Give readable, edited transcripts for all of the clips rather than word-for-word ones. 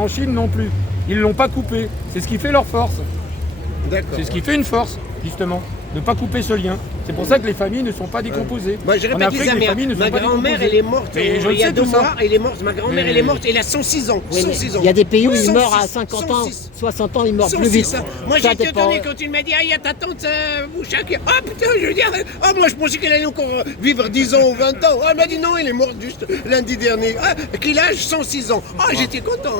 en Chine non plus. Ils ne l'ont pas coupé. C'est ce qui fait leur force. C'est ce qui fait une force, justement, de ne pas couper ce lien. C'est pour ça que les familles ne sont pas décomposées. Moi, je répète, les familles ne sont pas décomposées. Ma grand-mère, elle est morte il y a 2 mois. Elle est morte. Ma grand-mère, elle est morte. Elle a 106 ans. Oui, 106 ans. Il y a des pays où ils meurent à 50 ans, 60 ans, ils meurent plus vite. Moi, j'ai été étonné quand il m'a dit, ah, il y a ta tante Boucha qui... Ah, putain, je veux dire, ah, moi, je pensais qu'elle allait encore vivre 10 ans ou 20 ans. Ah, elle m'a dit, non, elle est morte juste lundi dernier. Ah, quel âge? 106 ans. Ah, j'étais content.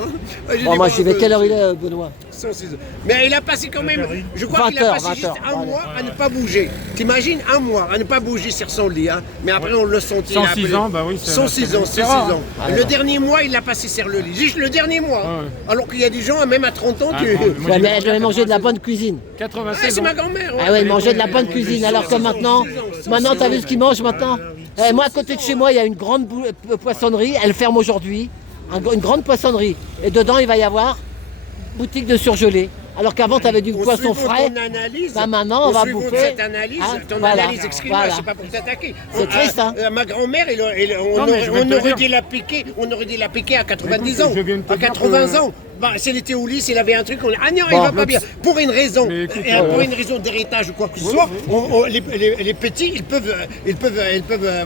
Bon, moi, je vais quelle heure il est, Benoît? 106 ans. Mais il a passé quand même, je crois qu'il a passé juste un mois à ne pas bouger. T'imagines, un mois à ne pas bouger sur son lit, hein. Mais après on le sentit. 106 ans, bah oui. 106 ans, 106 ans. Le dernier mois, il l'a passé sur le lit. Juste le dernier mois. Alors qu'il y a des gens, même à 30 ans, mais elle devait manger de la bonne cuisine. 96 ans. C'est ma grand-mère. Ah ouais, il mangeait de la bonne cuisine. Alors que maintenant, t'as vu ce qu'il mange maintenant? Moi, à côté de chez moi, il y a une grande poissonnerie. Elle ferme aujourd'hui. Une grande poissonnerie. Et dedans, il va y avoir boutique de surgelés. Alors qu'avant, tu avais du poisson frais. Bah maintenant, on va bouffer. Cette analyse, ton analyse, excuse-moi, c'est pas pour t'attaquer. C'est triste, hein. Ma grand-mère, on aurait dû la piquer à 90 ans. À 80 ans. Bah, si elle était au lit, s'il avait un truc, on dit ah non, il va pas bien. Pour une raison, pour une raison d'héritage ou quoi que ce soit, les petits, ils peuvent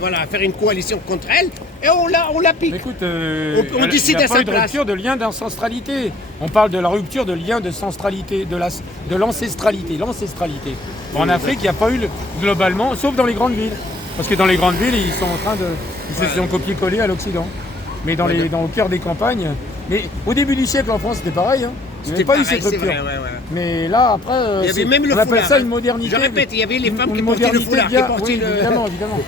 voilà, faire une coalition contre elle et on la pique. Écoute, on décide à sa place. Il n'y a pas eu de rupture de lien d'ancestralité. On parle de la rupture de lien d'ancestralité, de l'ancestralité. En Afrique, il n'y a pas eu globalement, sauf dans les grandes villes. Parce que dans les grandes villes, ils sont en train de. Ils se sont copier-coller à l'Occident. Mais au cœur des campagnes. Mais au début du siècle en France, c'était pareil. Hein. C'était pas eu cette rupture. Mais là, après, il y avait même on appelle ça une modernité. Je répète, il y avait les femmes qui portaient le foulard. Évidemment.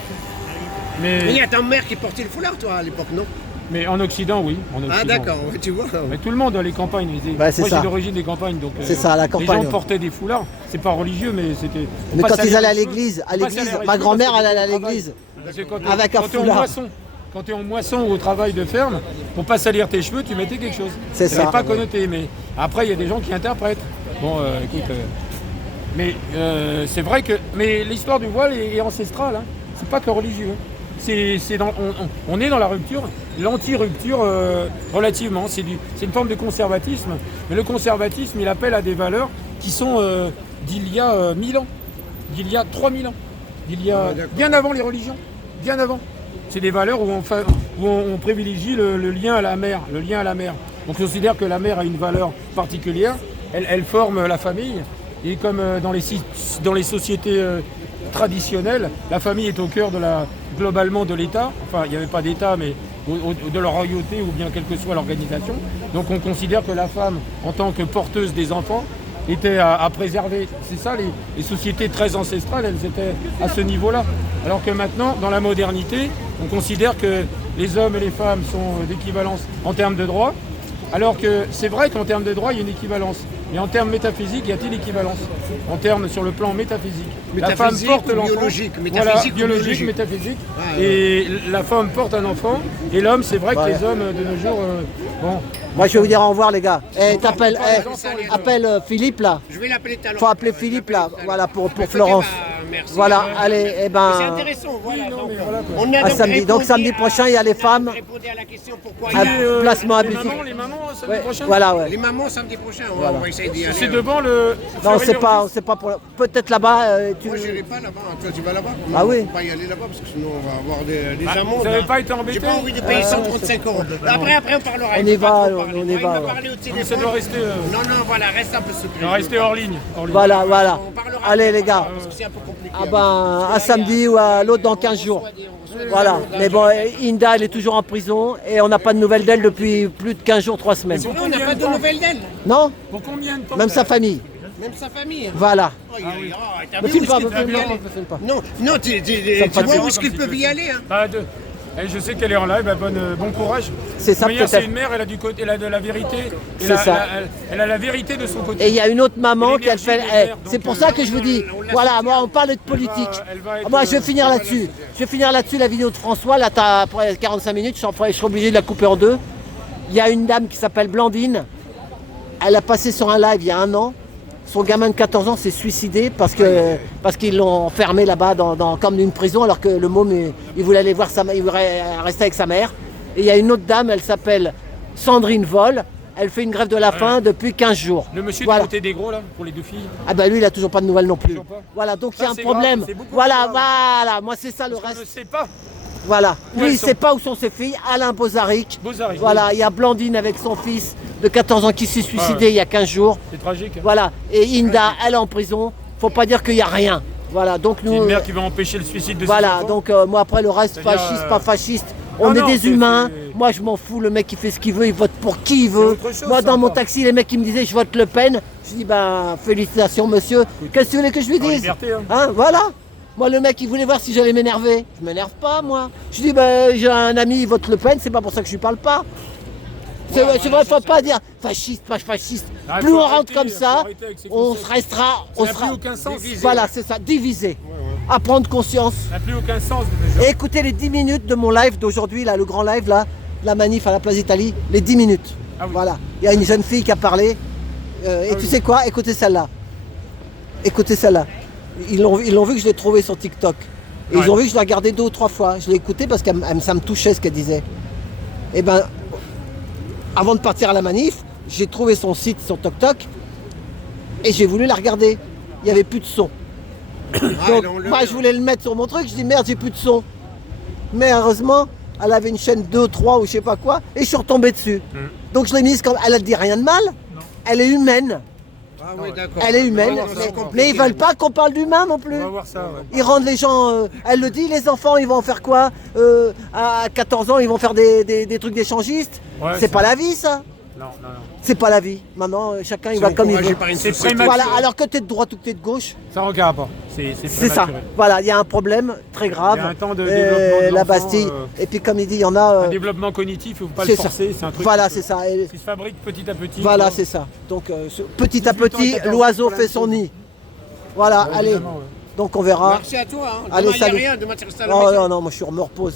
Mais il y a ta mère qui portait le foulard, toi, à l'époque, non? Mais en Occident, oui. Ah d'accord, tu vois. Mais tout le monde dans les campagnes. Moi, j'ai d'origine des campagnes, donc c'est ça, la campagne. Les gens portaient des foulards. C'est pas religieux, mais c'était. Mais quand ils allaient à l'église, ma grand-mère elle allait à l'église avec un foulard. Quand tu es en moisson ou au travail de ferme, pour pas salir tes cheveux, tu mettais quelque chose. C'est ça. Pas connoté, mais après il y a des gens qui interprètent. Bon, écoute, mais c'est vrai que, mais l'histoire du voile est ancestrale. Hein. C'est pas que religieux. On est dans la rupture, l'anti-rupture relativement. C'est une forme de conservatisme. Mais le conservatisme, il appelle à des valeurs qui sont d'il y a 1000 ans, d'il y a 3000 ans, bien avant les religions, bien avant. C'est des valeurs où on privilégie le lien à la mer, On considère que la mère a une valeur particulière, elle forme la famille, et comme dans les sociétés traditionnelles, la famille est au cœur globalement de l'État, enfin il n'y avait pas d'État, mais de la royauté ou bien quelle que soit l'organisation. Donc on considère que la femme, en tant que porteuse des enfants, était à préserver. C'est ça, les sociétés très ancestrales, elles étaient à ce niveau-là. Alors que maintenant, dans la modernité, on considère que les hommes et les femmes sont d'équivalence en termes de droit, alors que c'est vrai qu'en termes de droit, il y a une équivalence. Mais en termes métaphysiques, y a-t-il équivalence? En termes sur le plan métaphysique. La femme porte l'enfant. Biologique, métaphysique. Et la femme porte un enfant. Et l'homme, c'est vrai que les hommes de nos jours. Bon. Moi, je vais vous dire au revoir, les gars. Appelle Philippe là. Je vais l'appeler tout à l'heure. Faut appeler Philippe là. Voilà pour Florence. Merci. Voilà, allez, C'est intéressant, samedi. Donc samedi prochain, il y a les femmes. Répondez à la question pourquoi placement abusif. Les mamans samedi prochain. Voilà, Les mamans samedi prochain, on va essayer d'y aller. C'est devant le. Non, c'est pas pour. Peut-être là-bas. Moi, j'irai pas là-bas. Toi, tu vas là-bas. Ah oui. On va pas y aller là-bas parce que sinon on va avoir des amendes. Vous n'avez pas été embêté? J'ai pas envie de payer 135 €. Après, on parlera. On y va. Ça doit rester. Non, voilà, reste un peu souple. On va rester hors ligne. Voilà. Allez, les gars. Parce que c'est un peu compliqué. Ah ben, à samedi ou à l'autre dans 15 jours. Voilà. Mais bon, Inda, elle est toujours en prison et on n'a pas de nouvelles d'elle depuis plus de 15 jours, 3 semaines. On n'a pas de nouvelles d'elle. Non? Pour combien de temps? Même sa famille. Même sa famille. Voilà. Me filme pas. Non, tu vois où est-ce qu'ils peuvent y aller. Je sais qu'elle est en live, bon courage. C'est ça, peut-être. C'est une mère, elle a de la vérité. C'est ça. Elle a la vérité de son côté. Et il y a une autre maman qui a fait. C'est pour ça que je vous dis, voilà, moi on parle de politique. Moi je vais finir là-dessus. La vidéo de François, là t'as 45 minutes, je suis obligé de la couper en deux. Il y a une dame qui s'appelle Blandine. Elle a passé sur un live il y a 1 an. Son gamin de 14 ans s'est suicidé parce qu'ils l'ont enfermé là-bas comme une prison, alors que le môme, il voulait aller voir il voulait rester avec sa mère. Et il y a une autre dame, elle s'appelle Sandrine Vol. elle fait une grève de la faim depuis 15 jours. Le monsieur voilà. du côté des gros, là, pour les 2 filles. Ah bah lui, il a toujours pas de nouvelles non plus. Voilà, donc il y a un problème. Grave, voilà, voilà, moi c'est ça le reste. Je ne sais pas. Voilà, lui il ne sait pas où sont ses filles. Alain Bozaric. Voilà, il y a Blandine avec son fils de 14 ans qui s'est suicidé il y a 15 jours. C'est tragique. Hein. Voilà, et Inda, elle est en prison. Faut pas dire qu'il n'y a rien. Voilà, donc nous. C'est une mère qui va empêcher le suicide de voilà, ses enfants. donc moi après le reste, fasciste, pas fasciste. On est des humains. Moi je m'en fous, le mec il fait ce qu'il veut, il vote pour qui il veut. Moi dans mon taxi, les mecs qui me disaient je vote Le Pen, je dis ben félicitations monsieur. Qu'est-ce que tu voulais que je lui dise? Liberté, hein. Hein, voilà. Moi le mec il voulait voir si j'allais m'énerver. Je m'énerve pas moi. Je dis ben j'ai un ami, il vote Le Pen, c'est pas pour ça que je lui parle pas. C'est vrai, faut pas dire fasciste, pas fasciste. Ah, plus on rentre comme ça, on restera. Ça n'a plus aucun sens. Voilà, c'est ça, divisé. À prendre conscience. Ça n'a plus aucun sens de Et écoutez les 10 minutes de mon live d'aujourd'hui, là, le grand live, là, la manif à la place d'Italie, les 10 minutes. Ah oui. Voilà. Il y a une jeune fille qui a parlé. Et tu sais quoi? Écoutez celle-là. Écoutez celle-là. Ils l'ont vu que je l'ai trouvée sur TikTok. Et ils ont vu que je l'ai regardée 2 ou 3 fois. Je l'ai écoutée parce que ça me touchait ce qu'elle disait. Et ben, avant de partir à la manif, j'ai trouvé son site sur TikTok et j'ai voulu la regarder. Il n'y avait plus de son. Donc, moi, je voulais le mettre sur mon truc. Je dis merde, j'ai plus de son. Mais heureusement, elle avait une chaîne 2, 3 ou je sais pas quoi et je suis retombé dessus. Donc je l'ai mise comme. Elle a dit rien de mal. Non. Elle est humaine. Ah oui, elle est humaine, mais ils veulent pas qu'on parle d'humain non plus. On va voir ça, Ils rendent les gens. Elle le dit, les enfants, ils vont en faire quoi? À 14 ans, ils vont faire des trucs d'échangistes. C'est pas la vie, ça. Non. C'est pas la vie. Maintenant, chacun il va comme il veut. C'est prématuré. Voilà, alors que tu es de droite ou que tu es de gauche. Ça regarde pas. C'est ça. Voilà, il y a un problème très grave. Il y a un temps de développement de la Bastille. Et puis comme il dit, il y en a. Un développement cognitif, il ne faut pas le forcer. C'est un truc. Voilà, c'est ça. Qui se fabrique petit à petit. Voilà, c'est ça. Donc petit à petit, l'oiseau fait son nid. Voilà, allez. Donc on verra. Merci à toi. Hein. Allez, salut. Non, moi je me repose.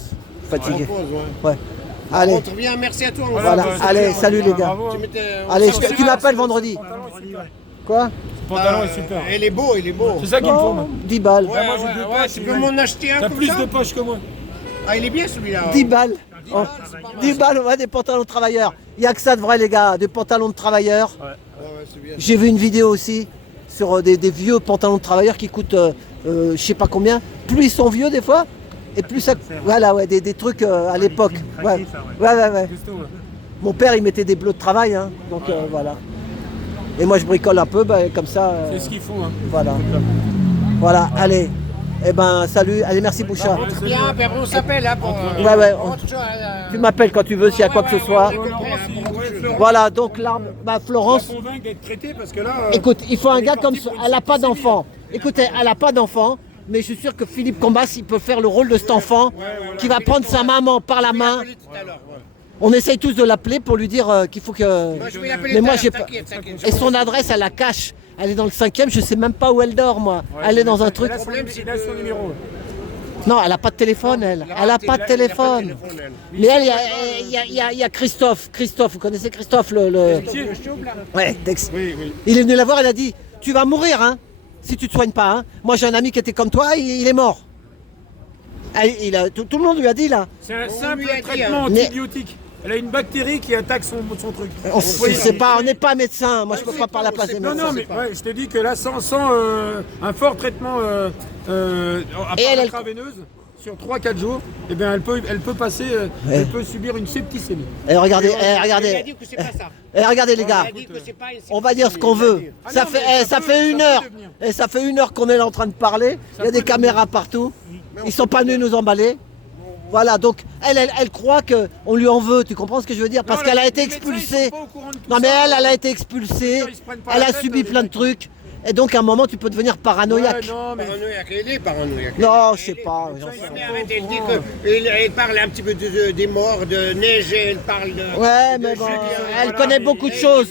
Fatigué. Ouais. Allez. Rentre bien, merci à toi. Voilà, allez, salut les gars. Allez, tu m'appelles vendredi. Quoi? Le pantalon est super. Il est beau. C'est ça qu'il me faut. 10 balles. Ouais, tu peux m'en acheter un T'as comme plus ça de poches que moi. Ah, il est bien celui-là. 10 balles. 10 balles, ouais, des pantalons de travailleurs. Il n'y a que ça de vrai, les gars, des pantalons de travailleurs. J'ai vu une vidéo aussi sur des vieux pantalons de travailleurs qui coûtent je sais pas combien. Plus ils sont vieux des fois, et plus ça. Voilà, ouais, des trucs à l'époque. Ouais. Mon père, il mettait des bleus de travail, hein, donc voilà. Et moi, je bricole un peu, comme ça. C'est ce qu'il faut. Hein. Voilà, allez. Eh ben, salut. Allez, merci Bouchard. Bien, on s'appelle là pour. Tu m'appelles quand tu veux s'il y a quoi que ce soit. Voilà, donc l'arme, Florence. Écoute, il faut un gars comme ça. Elle n'a pas d'enfant. Écoutez, elle n'a pas d'enfant. Mais je suis sûr que Philippe Combas, il peut faire le rôle de cet enfant qui va prendre sa maman par la main. On essaye tous de l'appeler pour lui dire qu'il faut que. Mais moi, j'ai pas. Et son adresse, elle la cache. Elle est dans le 5e, je sais même pas où elle dort, moi. Elle est dans un truc. Non, elle n'a pas de téléphone, elle. Elle n'a pas de téléphone. Mais elle, il y a Christophe. Christophe, vous connaissez Christophe, le. Ouais, Dex. Il est venu la voir, elle a dit tu vas mourir, hein, si tu te soignes pas. Hein. Moi, j'ai un ami qui était comme toi, il est mort. Tout le monde lui a dit, là. C'est un simple traitement antibiotique. Elle a une bactérie qui attaque son truc. On n'est pas médecin, moi je peux pas parler à la place des médecins. Non, mais je te dis que là, sans un fort traitement intraveineuse, sur 3-4 jours, eh bien, elle peut passer, elle peut subir une septicémie. Et regardez, regardez les gars, on va dire ce qu'on veut. Ça fait 1 heure, et ça fait 1 heure qu'on est là en train de parler, il y a des caméras partout, ils sont pas venus nous emballer. Voilà, donc elle croit qu'on lui en veut, tu comprends ce que je veux dire? Parce qu'elle a été expulsée. Non mais elle a été expulsée, elle a subi plein de trucs. Et donc à un moment tu peux devenir paranoïaque. Paranoïaque, il est paranoïaque. Non, je sais pas. Elle dit qu'il parle un petit peu des morts, de neige, elle parle de. Ouais, mais bon, elle connaît beaucoup de choses.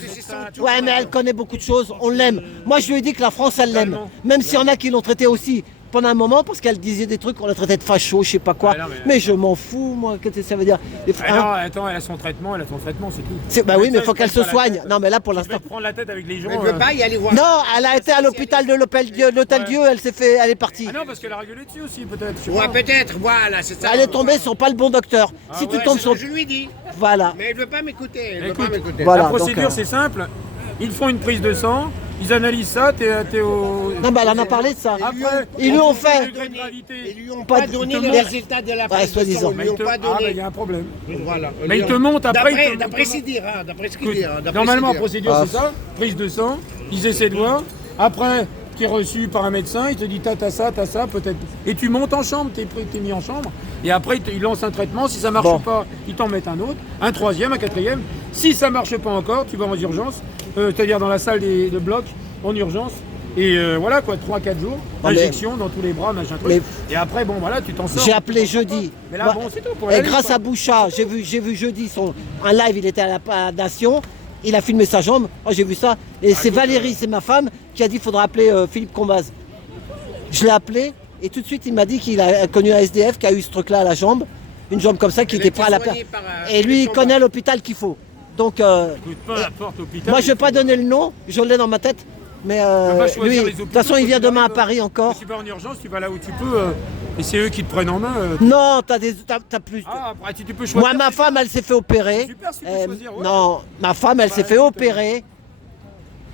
Ouais, mais elle connaît beaucoup de choses, on l'aime. Moi je lui ai dit que la France elle l'aime. Même s'il y en a qui l'ont traité aussi pendant un moment parce qu'elle disait des trucs qu'on la traitait de facho, je sais pas quoi. Mais je m'en fous, moi, qu'est-ce que ça veut dire? Non, attends, elle a son traitement, c'est tout. Bah oui, mais il faut qu'elle se soigne. Non, mais là, pour l'instant. Prendre la tête avec les gens. Elle veut pas y aller voir. Non, elle a été à l'hôpital de l'Hôtel Dieu, elle est partie. Ah non, parce qu'elle a rigolé dessus aussi, peut-être. Ouais, peut-être, voilà, c'est ça. Elle est tombée sur pas le bon docteur. Si tu tombes sur. Je lui dis. Voilà. Mais elle veut pas m'écouter. Écoute, Voilà, la procédure, c'est simple. Ils font une prise de sang, ils analysent ça, t'es au... Non, bah elle en a parlé de ça. Après, ils lui ont fait. Ils lui ont pas donné les résultats de la prise de sang. Ils lui ont pas donné. Ah, il y a un problème. Voilà. Mais ils te montent après. D'après ce qu'il dit. Normalement, la procédure, c'est ça. Prise de sang, ils essaient de voir. Après, tu es reçu par un médecin, il te dit t'as ça, peut-être. Et tu montes en chambre, t'es mis en chambre. Et après, il lance un traitement. Si ça marche pas, ils t'en mettent un autre, un troisième, un quatrième. Si ça marche pas encore, tu vas en urgence. C'est-à-dire dans la salle de bloc, en urgence. Et voilà quoi, 3-4 jours, injection dans tous les bras, machin truc. Et après, bon voilà, tu t'en sors. J'ai appelé jeudi. Mais là, bon, c'est tout pour et grâce à Bouchard, j'ai vu jeudi un live, il était à la Nation. Il a filmé sa jambe, j'ai vu ça. Et c'est Valérie, c'est ma femme, qui a dit qu'il faudra appeler Philippe Combaz. Je l'ai appelé et tout de suite il m'a dit qu'il a connu un SDF qui a eu ce truc-là à la jambe, une jambe comme ça qui était pas à la place. Et lui, il connaît l'hôpital qu'il faut. Donc, peu importe, hôpital, moi je vais pas donner le nom, je l'ai dans ma tête. Mais lui, de toute façon, il vient demain à Paris encore. Si tu vas en urgence, tu vas là où tu peux. Et c'est eux qui te prennent en main. Non, t'as plus. Ah, après, tu peux choisir. Moi, ma femme, elle s'est fait opérer. Super, si tu peux choisir, ouais. Non, ma femme, elle s'est fait opérer.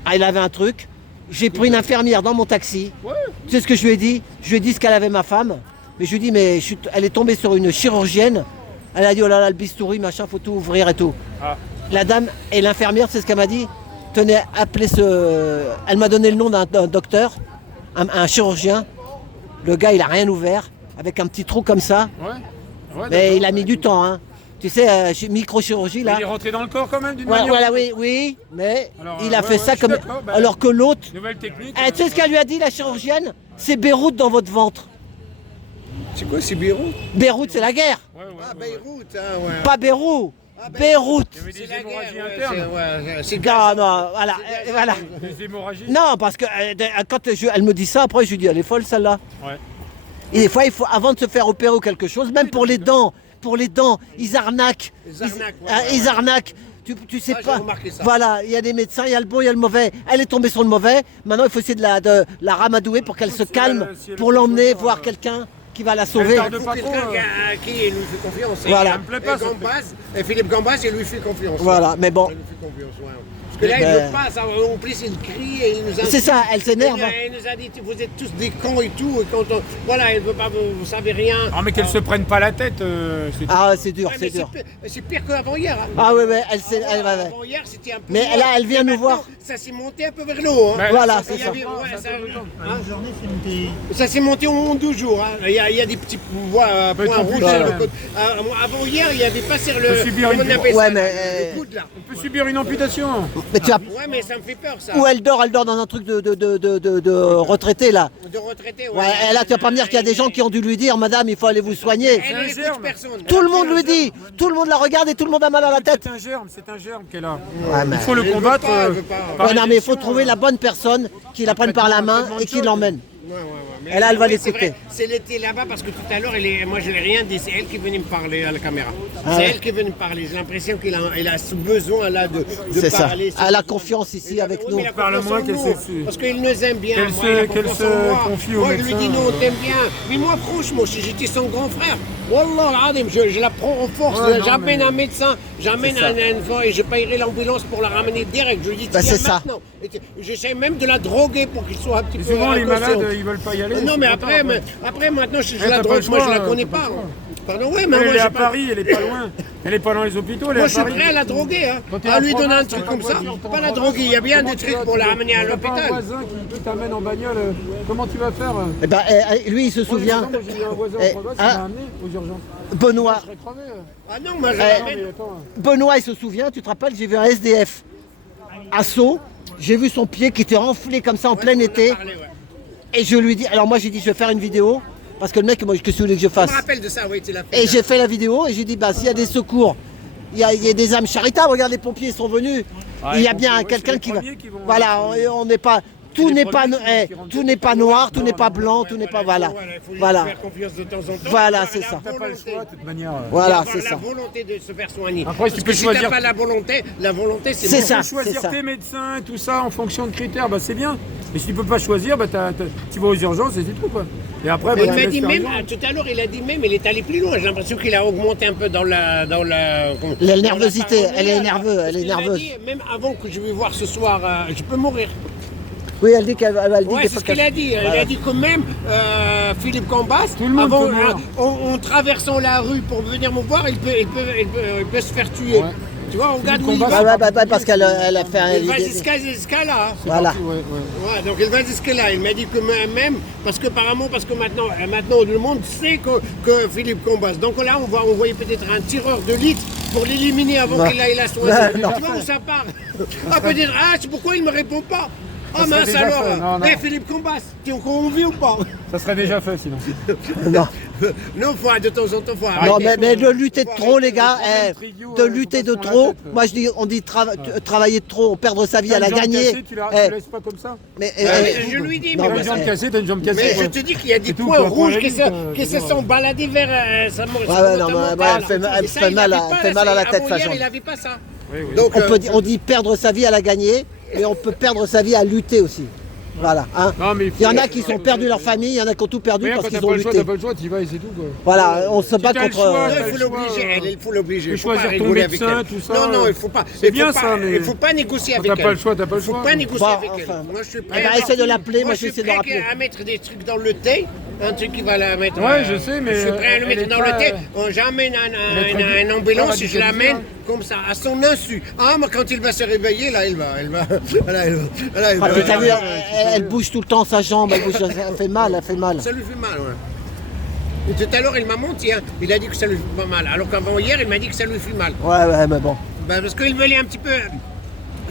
Ah, elle avait un truc. J'ai pris une infirmière dans mon taxi. Ouais. Tu sais ce que je lui ai dit? Je lui ai dit ce qu'elle avait, ma femme. Mais je lui ai dit, mais elle est tombée sur une chirurgienne. Elle a dit, oh là là, le bistouri, machin, faut tout ouvrir et tout. Ah. La dame et l'infirmière, c'est ce qu'elle m'a dit. Tenez, appelez Elle m'a donné le nom d'un docteur, un chirurgien. Le gars, il a rien ouvert, avec un petit trou comme ça. Ouais, mais il a mis du temps, hein. Tu sais, microchirurgie là. Il est rentré dans le corps quand même d'une manière. Voilà, oui, mais alors, il a fait ça comme. Alors que l'autre. Nouvelle technique. Tu sais ce qu'elle lui a dit, la chirurgienne? C'est Beyrouth dans votre ventre. C'est quoi, c'est Beyrouth? Beyrouth, c'est la guerre. Beyrouth, hein, ouais. Pas Beyrouth. Beyrouth. Il y avait des hémorragies internes. Non, voilà. Des hémorragies. Non, parce que quand elle me dit ça, après je lui dis, elle est folle celle-là. Ouais. Et des fois, il faut, avant de se faire opérer ou quelque chose, même pour les dents, ils arnaquent. Ils arnaquent. Tu sais pas. Voilà, il y a des médecins, il y a le bon, il y a le mauvais. Elle est tombée sur le mauvais. Maintenant, il faut essayer de la ramadouer pour qu'elle se calme, pour l'emmener voir quelqu'un qui va la sauver. Il faut quelqu'un qui lui fait confiance. Voilà. Ça me plaît pas, et Philippe Gambaz, il lui fait confiance. Voilà, mais bon. Il lui fait confiance, ouais. Parce que là, il ne passe, en plus, il crie et il nous a... C'est ça, elle s'énerve. Il nous a dit, vous êtes tous des cons et tout. Et quand voilà, elle ne veut pas, vous savez rien. Ah, mais qu'elle se prenne pas la tête. C'est dur, c'est dur. C'est pire qu'avant-hier. Hein. Ah oui, elle avant-hier, c'était un peu... Mais là, elle vient nous voir. Ça s'est monté un peu vers le haut. Hein. Voilà, c'est ça. Ça s'est monté en 12 jours. Hein. Il y a des petits points rouges sur le côté. Avant hier, il n'y avait pas sur le... Comment on appelle ça, le coude, là. On peut subir une amputation. Mais tu as... Ouais, mais ça me fait peur, ça. Ou elle dort dans un truc de retraité, là. De retraité, ouais. Ouais, et là, tu vas pas me dire qu'il y a des gens qui ont dû lui dire, madame, il faut aller vous soigner. Elle n'écoute personne. Tout le monde lui dit, tout le monde la regarde et tout le monde a mal à la tête. C'est un germe qu'elle a. Ouais, il faut le combattre. Non, mais il faut trouver la bonne personne qui la prenne par la main et qui l'emmène. Et là, elle va l'écouter. C'est l'été là-bas parce que tout à l'heure, moi je n'ai rien dit, c'est elle qui venait me parler à la caméra. C'est elle qui venait me parler. J'ai l'impression qu'elle a ce besoin là de parler. Ça. Elle a confiance ici avec nous. Parle moins qu'elle parce qu'ils nous aiment bien. Qu'elle se confie au médecin. Moi je lui dis non, on t'aime bien. Mais moi franchement, si j'étais son grand frère, Wallah, je la prends en force. J'amène un médecin, j'amène un enfant et je paierai l'ambulance pour la ramener direct. Je lui dis c'est ça. J'essaie même de la droguer pour qu'il soit un petit peu. Souvent les malades, ils veulent pas y aller. Non, mais après maintenant, je la drogue, moi je la connais pas. Pardon, ouais, mais elle est à Paris, elle est pas loin. Elle est pas dans les hôpitaux, elle est à Paris. Moi, je suis prêt à la droguer, hein. À lui donner un truc comme ça. Pas la droguer, il y a bien des trucs pour la ramener à l'hôpital. Un voisin qui t'amène en bagnole, comment tu vas faire? Eh ben, lui, il se souvient. J'ai un voisin en province qui m'a amené aux urgences. Benoît. Ah non, moi je l'amène. Benoît, il se souvient, tu te rappelles, j'ai vu un SDF à Sceaux. J'ai vu son pied qui était enflé comme ça en plein été. Et je lui dis, alors moi j'ai dit, je vais faire une vidéo. Parce que le mec, moi, qu'est-ce que tu voulais que je fasse? Je me rappelle de ça, oui, tu l'as fait. Et j'ai fait la vidéo et j'ai dit, bah, s'il y a des secours, il y a des âmes charitables, regarde, les pompiers sont venus. Il y a bien quelqu'un qui va. Voilà, on n'est pas. tout n'est pas, tout n'est pas noir, tout n'est pas blanc, tout n'est pas voilà. Voilà. Faire confiance de temps en temps. Voilà, c'est ça. T'as pas le choix de toute manière. Voilà, c'est La ça. volonté de se faire soigner. Après, Parce que si t'as pas la volonté c'est C'est bon. ça. Tu peux choisir tes médecins, tout ça en fonction de critères, bah c'est bien. Mais si tu peux pas choisir, bah tu vas aux urgences et c'est tout quoi. Et après, Il bah, m'a tu dit laisses même, faire tout à l'heure, il a dit même, il est allé plus loin. J'ai l'impression qu'il a augmenté un peu dans la La nervosité, dans la elle est paranoïa, nerveuse, là. elle est Parce qu'il a nerveuse. dit, même avant que je vais voir ce soir, je peux mourir. Oui, elle dit qu'elle dit Ouais, c'est ce qu'il a dit. Il a dit que même Philippe Cambas, Tout le monde avant, peut mourir. en traversant la rue pour venir me voir, il peut se faire tuer. Ouais. Tu vois, on regarde où il Combas, va. parce qu'elle a fait un... Il va jusqu'à là. Voilà. Ouais, donc il va jusque là. Il m'a dit que même, parce que maintenant le monde sait que Philippe Cambas. Donc là, on va envoyer peut-être un tireur de litre pour l'éliminer avant qu'il aille la soigner. Tu vois où ça part? Ah, peut-être, c'est pourquoi il ne me répond pas? Ah mince déjà alors, fait. Non, non. Philippe Cambas, tu es encore en vie ou pas? Ça serait déjà fait sinon. Non, Non, de temps en temps, faut arrêter. non mais de lutter de trop, les gars, Triviaux, de lutter de faut pas se trop. prendre la tête. Moi, je dis, on dit travailler de trop, perdre sa vie à la gagner. Tu la laisses pas comme ça. Mais, Je lui dis, Non, T'as mais une jambe cassée, t'as une jambe cassée. je quoi. te dis qu'il y a des C'est tout, points quoi, rouges pour qui la se limite, sont baladés vers sa mort. Ouais, non, mais elle fait mal à la tête, sa Hier, jambe. il n'avait pas ça. Oui, oui. Donc, on dit perdre sa vie à la gagner, mais on peut perdre sa vie à lutter aussi. Voilà. Hein. Non, mais Il y en a qui sont perdus leur famille, il y en a qui ont tout perdu Regarde, parce quand qu'ils ont t'as lutté. pas le choix, t'y vas et c'est tout quoi. Voilà, on se bat t'as le contre. choix, il t'as faut le choix, l'obliger, il faut l'obliger. Tu Il faut pas choisir ton rigoler avec médecin, elle. tout ça. Non, non, il faut pas. C'est il faut bien pas- ça, mais- Il faut pas négocier avec T'as elle. pas le choix, t'as pas le Il faut choix. pas négocier Bon, avec elle. enfin. Moi, je suis Eh prêt. ben, essaie de l'appeler, moi, je vais je suis essayer de prêt rappeler. à mettre des trucs dans le thé, un truc qui va la mettre. Ouais, je sais, mais Je suis prêt à le elle mettre est dans pas, le thé. J'emmène une ambulance et je l'amène comme ça, à son insu. Ah, mais quand il va se réveiller, là, il va. Ah, puis t'as vu, elle bouge tout le temps sa jambe, elle fait mal, elle fait mal. Ça lui fait mal, ouais. Et tout à l'heure, il m'a menti, hein. Il a dit que ça lui fait pas mal. Alors qu'avant hier, il m'a dit que ça lui fait mal. Ouais, mais bon. Bah, parce qu'il voulait un petit peu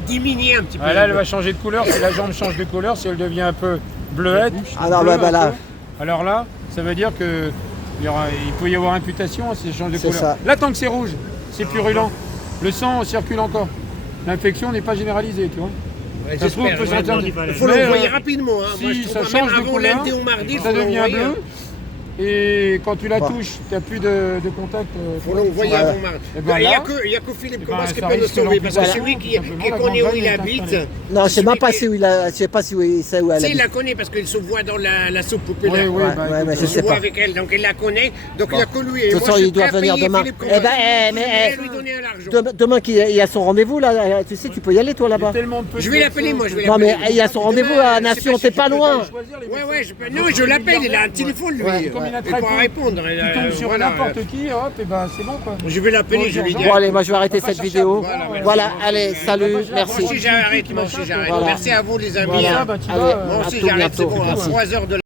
diminuer un petit peu. Ah, là, elle va changer de couleur. Si la jambe change de couleur, si elle devient un peu bleuette, Ah non, bleue bah un là. peu, alors là, ça veut dire que il peut y avoir imputation si elle change de C'est couleur. ça. Là, tant que c'est rouge, c'est purulent. Le sang circule encore. L'infection n'est pas généralisée, tu vois. Ouais, Ça se trouve, on peut j'espère, sortir. Il faut Mais, l'envoyer rapidement. Hein. Moi, je Si trouve ça pas, change même de avant couleur, lundi ou mardi, il ça faut devient l'envoyer. bleu. Et quand tu la Bon. touches, tu n'as plus de contact. Il faut l'envoyer Voilà. avant mardi. Et ben Il n'y là, a que Philippe eh ben, Cambas qui ça peut nous risque sauver. Parce que l'amputation, celui qui tout simplement, connaît la où il gangrène est habite. installée. Non, je sais celui même pas qui- si où il a, je sais pas si où il sait où elle Si, il habite. la connaît parce qu'il se voit dans la soupe populaire. Oui, oui, Ouais, bah, ouais, écoute, mais Il je se sais voit pas. avec elle, donc il la connaît, donc il n'y a que lui. Et De toute moi, façon, je suis il doit prêt à venir payer demain. Philippe Eh Cambas. ben, Je mais, vais lui donner l'argent. Demain qu'il y a son rendez-vous là, tu sais, tu peux y aller toi il y a là-bas. tellement peu Je de vais l'appeler, médecins moi, je vais que- Non mais l'appeler. il y a son rendez-vous Demain, à je sais Nation, pas si t'es je pas peux loin. choisir les Ouais, médecins. ouais, non, je l'appelle, il a un téléphone lui. Ouais. Comme il a Il très pourra peu, répondre. Tu tombes sur Voilà, n'importe qui, hop, et ben c'est bon quoi. Je vais l'appeler, je vais lui dire. Bon allez, moi je vais arrêter On va cette pas vidéo. chercher à voir, Voilà, allez, salut, Moi merci. Moi aussi j'arrête, moi aussi j'arrête. Voilà. Merci à vous les amis. Voilà, hein. bah, tu Allez, vas, Moi à aussi tout j'arrête, c'est bientôt. bon, à Merci. 3 heures de